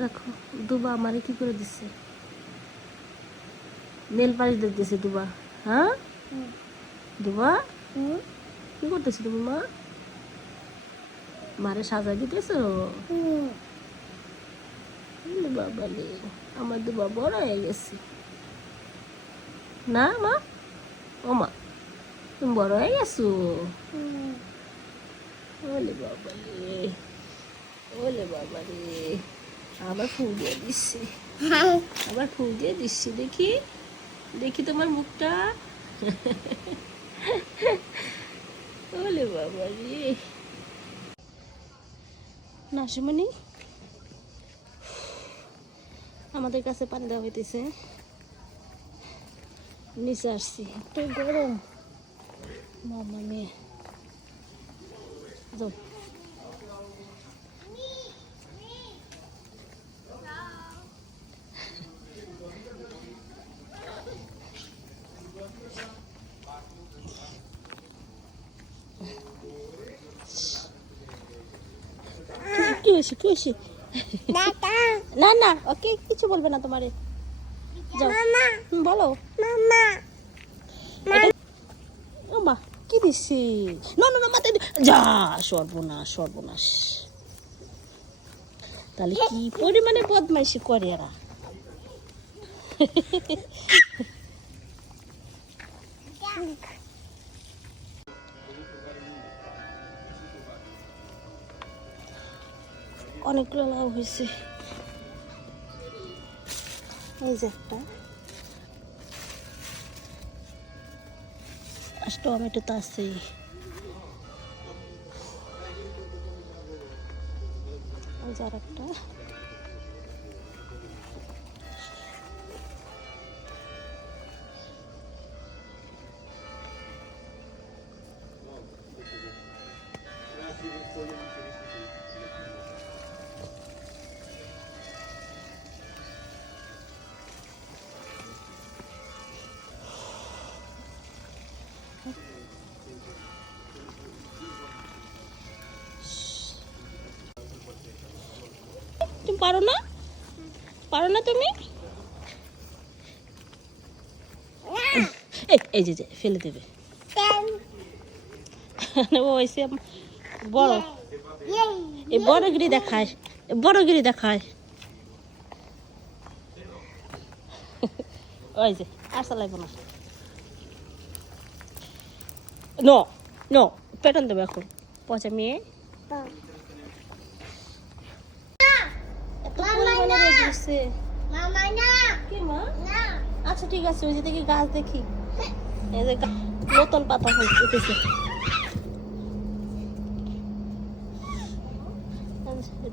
দেখো দুবা আমারে কি করে দিচ্ছে, নেল পালিশ দিতেছে দুবা। হ্যাঁ দুবা কি করতেছো তুমি মা? মারে সাজাই দিতেছো? বাবালে আমার দুবা বড় হয়ে গেছে না মা? ও মা তুমি বড় হয়ে গেছো? ওলে বাবালে, ওলে বাবারে, আবার ফুল দিয়ে দিচ্ছি, আবার ফুল দিয়ে দিচ্ছি। দেখি দেখি তোমার মুখটা। ওলে বাবারে নাসিমণি, আমাদের কাছে পানি দেওয়া হইতেছে, নিচে আসছি, এত গরম মামা মেয়ে। যাও কি হয়েছে কি হয়েছে? না না ওকে কিছু বলবে না তোমারে। যাও বলো ও মা কি দিচ্ছি? না না না মাথায় যা, সর্বনাশ সর্বনাশ। তাহলে কি পরিমাণে বদমাইশি করে এরা। অনেকগুলো লাভ হয়েছে, এই যে একটা, আর টমেটো তো আছে, এই যে আর একটা। তুমি পারো না, পারো না তুমি? এই যে যে ফেলে দেবে ওইসে বড়, এই বড়গিরি দেখায়, বড়গিরি দেখায়। ওই যে আসা লাগবে না, নো নো পেটন দেবে এখন পচা মেয়ে। আচ্ছা ঠিক আছে, ওই যে দেখি গাছ দেখি, এই যে নতুন পাতা হইতেছে,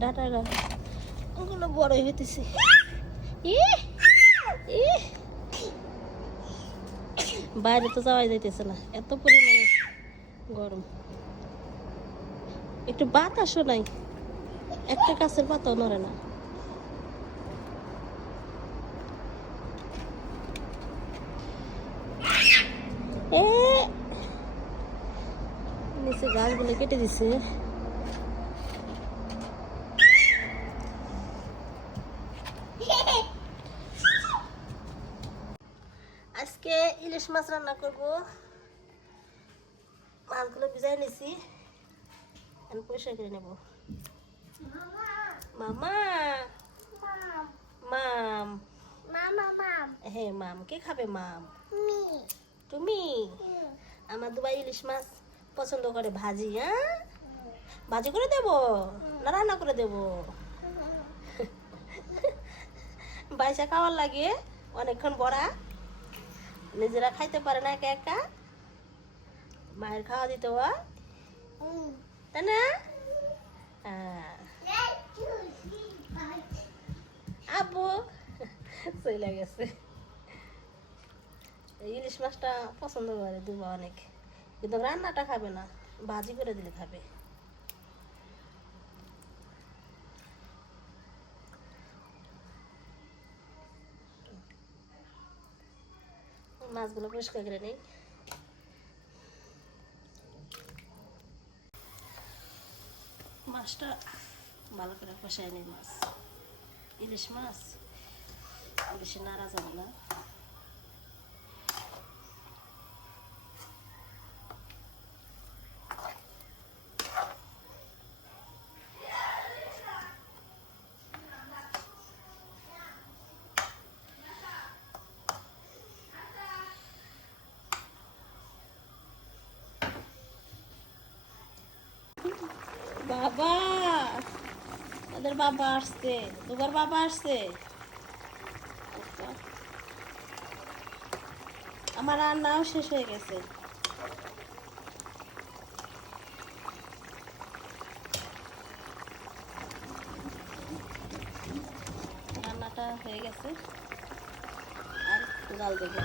ডাটাটা ওগুলো বড় হইতেছে। বাইরে তো যাওয়াই যাইতেছে না, এত পরিমাণে গরম, একটু বাতাসও নাই, একটা গাছের পাতাও নড়ে না। নিচে গাছগুলো কেটে দিছে। আজকে ইলিশ মাছ রান্না করবো, মাছগুলো ভিজাই নিছি, আমি পরিষ্কার করে নেব। মামা মাম হ্যাঁ মাম, কে খাবে মাম? তুমি? আমার দুবাই ইলিশ মাছ পছন্দ করে ভাজি, হ্যাঁ ভাজি করে দেব না রান্না করে দেব? বাইসা খাওয়ার লাগে অনেকক্ষণ বড়া, নিজেরা খাইতে পারে না একা একা, মায়ের খাওয়া দিতে হয় তাই না? আব্বু চলে গেছে। ইলিশ মাছটা পছন্দ করে দুবা অনেক, কিন্তু রান্নাটা খাবে না, ভাজি করে দিলে খাবে। মাছগুলো পরিষ্কার করে নেই। মাছটা ভালো করে কষাই নিই মাছ, ইলিশ মাছ বেশি নাড়া যাবে না। বাবা, ওদের বাবা আসছে, দুবার বাবা আসছে। আমার রান্নাও শেষ হয়ে গেছে, রান্নাটা হয়ে গেছে, আর জাল দেবো।